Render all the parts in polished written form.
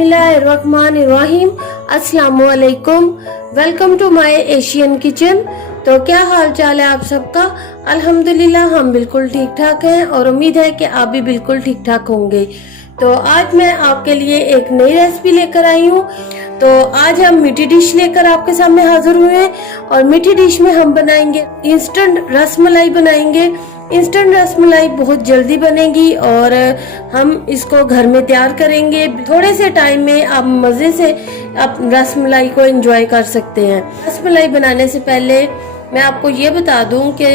बिस्मिल्लाहिर्रहमानिर्रहीम। अस्सलामुअलैकुम। Welcome to my Asian kitchen. तो क्या हाल चाल है आप सबका? अल्हम्दुलिल्लाह हम बिल्कुल ठीक ठाक हैं और उम्मीद है कि आप भी बिल्कुल ठीक ठाक होंगे। तो आज मैं आपके लिए एक नई रेसिपी लेकर आई हूँ। तो आज हम मीठी डिश लेकर आपके सामने हाजिर हुए हैं और मीठी डिश में हम बनाएंगे इंस्टेंट रसमलाई बनाएंगे। इंस्टेंट रसमलाई बहुत जल्दी बनेगी और हम इसको घर में तैयार करेंगे। थोड़े से टाइम में आप मजे से आप रसमलाई को एंजॉय कर सकते हैं। रसमलाई बनाने से पहले मैं आपको ये बता दूं कि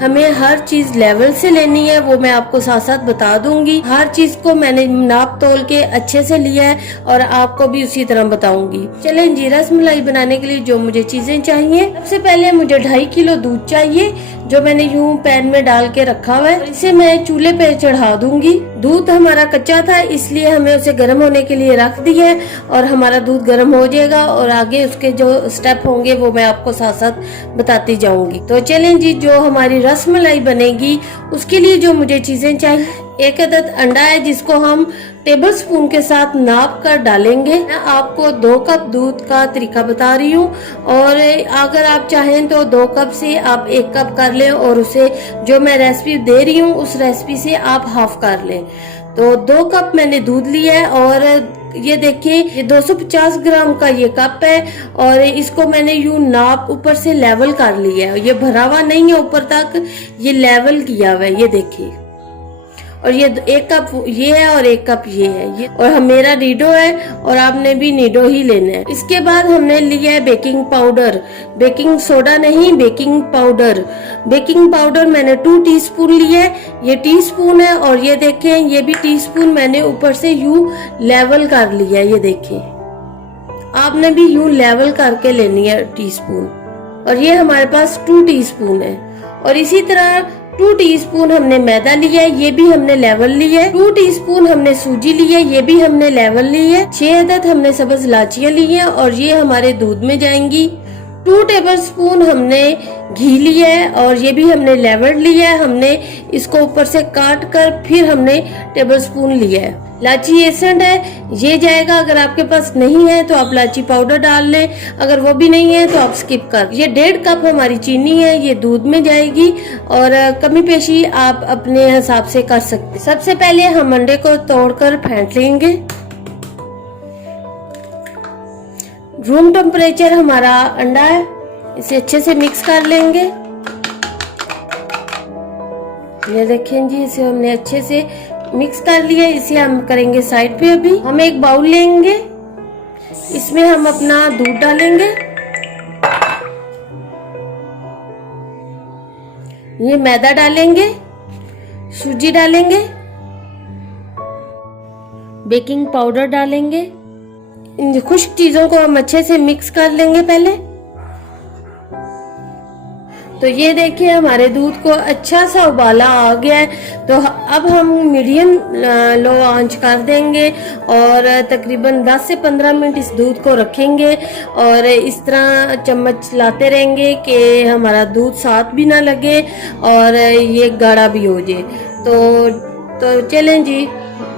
हमें हर चीज लेवल से लेनी है, वो मैं आपको साथ साथ बता दूंगी। हर चीज को मैंने नाप तोल के अच्छे से लिया है और आपको भी उसी तरह बताऊंगी। चलें जी, रसमलाई बनाने के लिए जो मुझे चीजें चाहिए, सबसे पहले मुझे 2.5 किलो दूध चाहिए जो मैंने यूं पैन में डाल के रखा हुआ है। इसे मैं चूल्हे पे चढ़ा दूंगी। दूध हमारा कच्चा था इसलिए हमें उसे गर्म होने के लिए रख दिया है और हमारा दूध गर्म हो जाएगा और आगे उसके जो स्टेप होंगे वो मैं आपको साथ साथ बताती जाऊंगी। तो चलें जी, जो हमारी रसमलाई बनेगी उसके लिए जो मुझे चीजें चाहिए, 1 अदद अंडा है जिसको हम टेबल स्पून के साथ नाप कर डालेंगे। मैं आपको 2 कप दूध का तरीका बता रही हूँ और अगर आप चाहें तो 2 कप से आप 1 कप कर लें और उसे जो मैं रेसिपी दे रही हूँ उस रेसिपी से आप हाफ कर लें। तो 2 कप मैंने दूध लिया है और ये देखिए ये 250 ग्राम का ये कप है और इसको मैंने यूं नाप ऊपर से लेवल कर लिया है। ये भरा हुआ नहीं है ऊपर तक, ये लेवल किया हुआ है, ये देखिए। और ये 1 कप ये है और 1 कप ये है, ये और मेरा नीडो है और आपने भी नीडो ही लेना है। इसके बाद हमने लिया है बेकिंग पाउडर, बेकिंग सोडा नहीं, बेकिंग पाउडर। बेकिंग पाउडर मैंने 2 टीस्पून लिया है, ये टीस्पून है और ये देखें ये भी टीस्पून मैंने ऊपर से यूं लेवल कर लिया है। ये देखिए आपने भी यूं लेवल करके लेनी है टीस्पून। और ये हमारे पास 2 टीस्पून है। और इसी तरह 2 टीस्पून हमने मैदा लिया है, ये भी हमने लेवल लिया है। 2 टीस्पून हमने सूजी ली है, ये भी हमने लेवल ली है। 6 अदद हमने सब्ज इलायचियां ली है और ये हमारे दूध में जाएंगी। 2 टेबलस्पून हमने घी लिया है और ये भी हमने लेवल लिया है। हमने इसको ऊपर से काट कर फिर हमने टेबलस्पून लिया है। इलायची एसेंट है, ये जाएगा। अगर आपके पास नहीं है तो आप इलायची पाउडर डाल लें, अगर वो भी नहीं है तो आप स्किप कर। ये 1.5 कप हमारी चीनी है, ये दूध में जाएगी और कमी पेशी आप अपने हिसाब से कर सकते। सबसे पहले हम अंडे को तोड़कर फेंट लेंगे। रूम टेम्परेचर हमारा अंडा है, इसे अच्छे से मिक्स कर लेंगे। ये देखें जी, इसे हमने अच्छे से मिक्स कर लिया। इसे हम करेंगे साइड पे। अभी हम एक बाउल लेंगे, इसमें हम अपना दूध डालेंगे, ये मैदा डालेंगे, सूजी डालेंगे, बेकिंग पाउडर डालेंगे। इन खुश्क चीजों को हम अच्छे से मिक्स कर लेंगे पहले। तो ये देखिए हमारे दूध को अच्छा सा उबाला आ गया है। तो अब हम मीडियम लो आंच कर देंगे और तकरीबन 10 से 15 मिनट इस दूध को रखेंगे और इस तरह चम्मच लाते रहेंगे कि हमारा दूध साथ भी ना लगे और ये गाढ़ा भी हो जाए। तो चलें जी,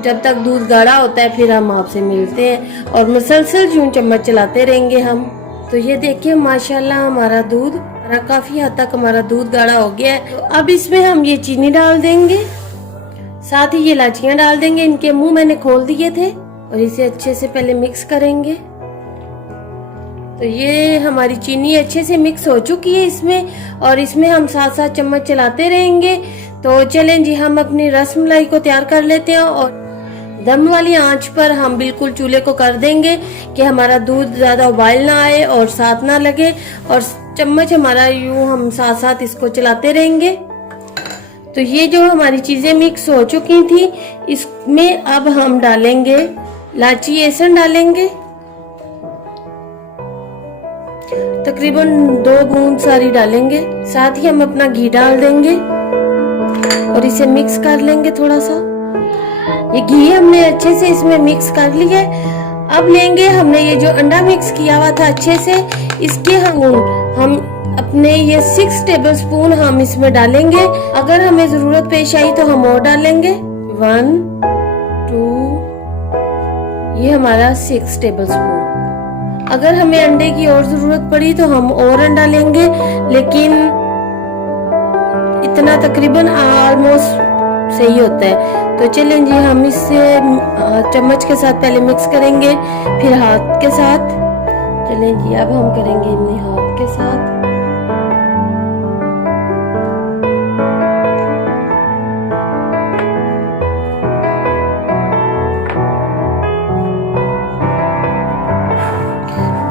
जब तक दूध गाढ़ा होता है फिर हम आपसे मिलते हैं और मुसलसल यूं चम्मच चलाते रहेंगे हम। तो ये देखिए माशाल्लाह हमारा दूध काफी हद तक हमारा दूध गाढ़ा हो गया है। तो अब इसमें हम ये चीनी डाल देंगे, साथ ही ये इलायचियां डाल देंगे। इनके मुंह मैंने खोल दिए थे और इसे अच्छे से पहले मिक्स करेंगे। तो ये हमारी चीनी अच्छे से मिक्स हो चुकी है इसमें और इसमें हम साथ साथ चम्मच चलाते रहेंगे। तो चलें जी, हम अपनी रसमलाई को तैयार कर लेते हैं और दम वाली आंच पर हम बिल्कुल चूल्हे को कर देंगे कि हमारा दूध ज्यादा उबाल ना आए और साथ ना लगे और चम्मच हमारा यूं हम साथ साथ इसको चलाते रहेंगे। तो ये जो हमारी चीजें मिक्स हो चुकी थी इसमें अब हम डालेंगे इलायची एसेंट डालेंगे, तकरीबन 2 बूंद सारी डालेंगे। साथ ही हम अपना घी डाल देंगे और इसे मिक्स कर लेंगे थोड़ा सा। ये घी हमने अच्छे से इसमें मिक्स कर लिया है। अब लेंगे हमने ये जो अंडा मिक्स किया हुआ था अच्छे से, इसके हम अपने ये 6 टेबलस्पून हम इसमें डालेंगे। अगर हमें जरूरत पेश आई तो हम और डालेंगे। 1 2 ये हमारा 6 टेबलस्पून। अगर हमें अंडे की और जरूरत पड़ी तो हम और अंडा लेंगे, लेकिन इतना तकरीबन ऑलमोस्ट सही होता है। तो चलें जी, हम इससे चम्मच के साथ पहले मिक्स करेंगे, फिर हाथ के साथ। चलें जी, अब हम करेंगे इन्हें हाथ के साथ।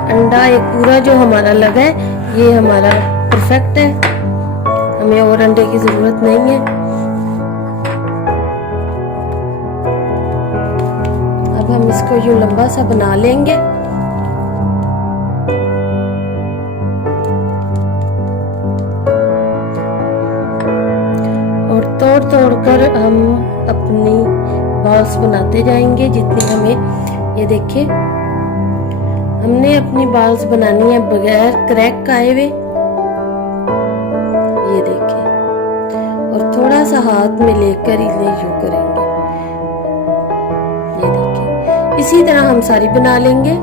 अंडा एक पूरा जो हमारा लगा है, ये हमारा परफेक्ट है, हमें और अंडे की जरूरत नहीं है। अब हम इसको यूं लंबा सा बना लेंगे। और तोड़ तोड़ कर हम अपनी बॉल्स बनाते जाएंगे जितनी हमें। ये देखिए, हमने अपनी बॉल्स बनानी है बगैर क्रैक का आए हुए। ये देखिए, और थोड़ा सा हाथ में लेकर इन्हें यूं करेंगे। ये देखिए, इसी तरह हम सारी बना लेंगे।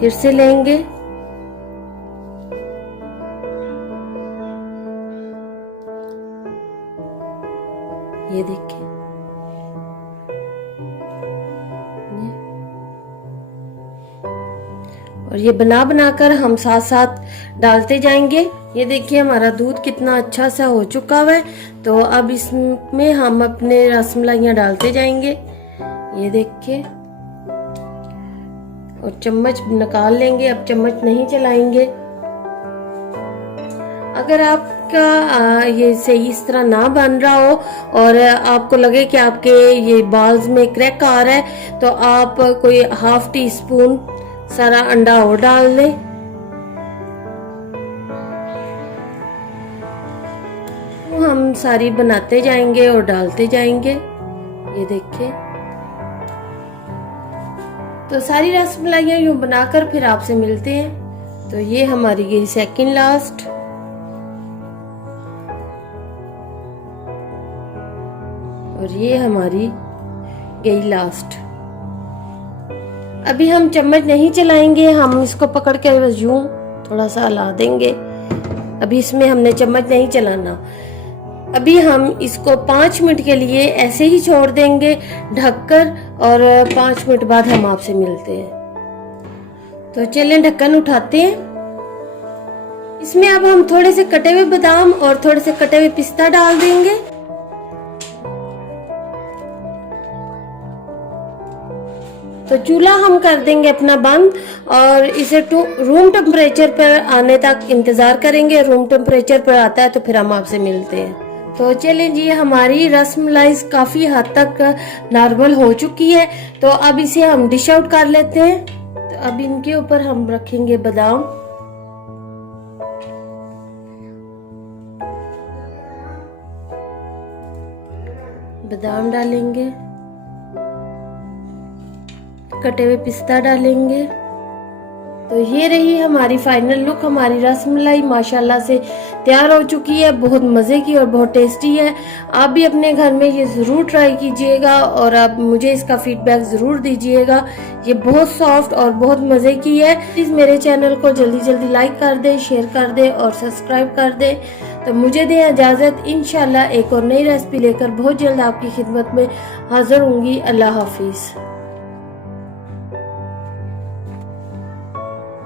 फिर से लेंगे, ये देखिए, और ये बना बना कर हम साथ साथ डालते जाएंगे। ये देखिए, हमारा दूध कितना अच्छा सा हो चुका है। तो अब इसमें हम अपने रसमलाइयाँ डालते जाएंगे। ये देखिए, और चम्मच निकाल लेंगे। अब चम्मच नहीं चलाएंगे। अगर आपका ये सही इस तरह ना बन रहा हो और आपको लगे कि आपके ये बॉल्स में क्रैक आ रहा है, तो आप कोई ½ टीस्पून सारा अंडा और डाल लें। हम सारी बनाते जाएंगे और डालते जाएंगे। ये देखिए, तो सारी रसमलाइयाँ यूं बनाकर फिर आपसे मिलते हैं। तो ये हमारी गई सेकंड लास्ट, और ये हमारी गई लास्ट। अभी हम चम्मच नहीं चलाएंगे, हम इसको पकड़ के बस यूं थोड़ा सा हिला देंगे। अभी इसमें हमने चम्मच नहीं चलाना। अभी हम इसको 5 मिनट के लिए ऐसे ही छोड़ देंगे ढककर, और 5 मिनट बाद हम आपसे मिलते हैं। तो चलें, ढक्कन उठाते हैं। इसमें अब हम थोड़े से कटे हुए बादाम और थोड़े से कटे हुए पिस्ता डाल देंगे। तो चूल्हा हम कर देंगे अपना बंद, और इसे रूम टेम्परेचर पर आने तक इंतजार करेंगे। रूम टेम्परेचर पर आता है तो फिर हम आपसे मिलते हैं। तो चलें जी, हमारी रसमलाई काफी हद तक नॉर्मल हो चुकी है। तो अब इसे हम डिश आउट कर लेते हैं। तो अब इनके ऊपर हम रखेंगे बादाम। बादाम डालेंगे, कटे हुए पिस्ता डालेंगे। तो ये रही हमारी फाइनल लुक। हमारी रसमलाई माशाल्लाह से तैयार हो चुकी है। बहुत मज़े की और बहुत टेस्टी है। आप भी अपने घर में ये ज़रूर ट्राई कीजिएगा और आप मुझे इसका फीडबैक ज़रूर दीजिएगा। ये बहुत सॉफ्ट और बहुत मज़े की है। प्लीज़ मेरे चैनल को जल्दी जल्दी लाइक कर दें, शेयर कर दें और सब्सक्राइब कर दें। तो मुझे दें इजाज़त। इंशाल्लाह एक और नई रेसिपी लेकर बहुत जल्द आपकी खिदमत में हाजिर होंगी। अल्लाह हाफिज़।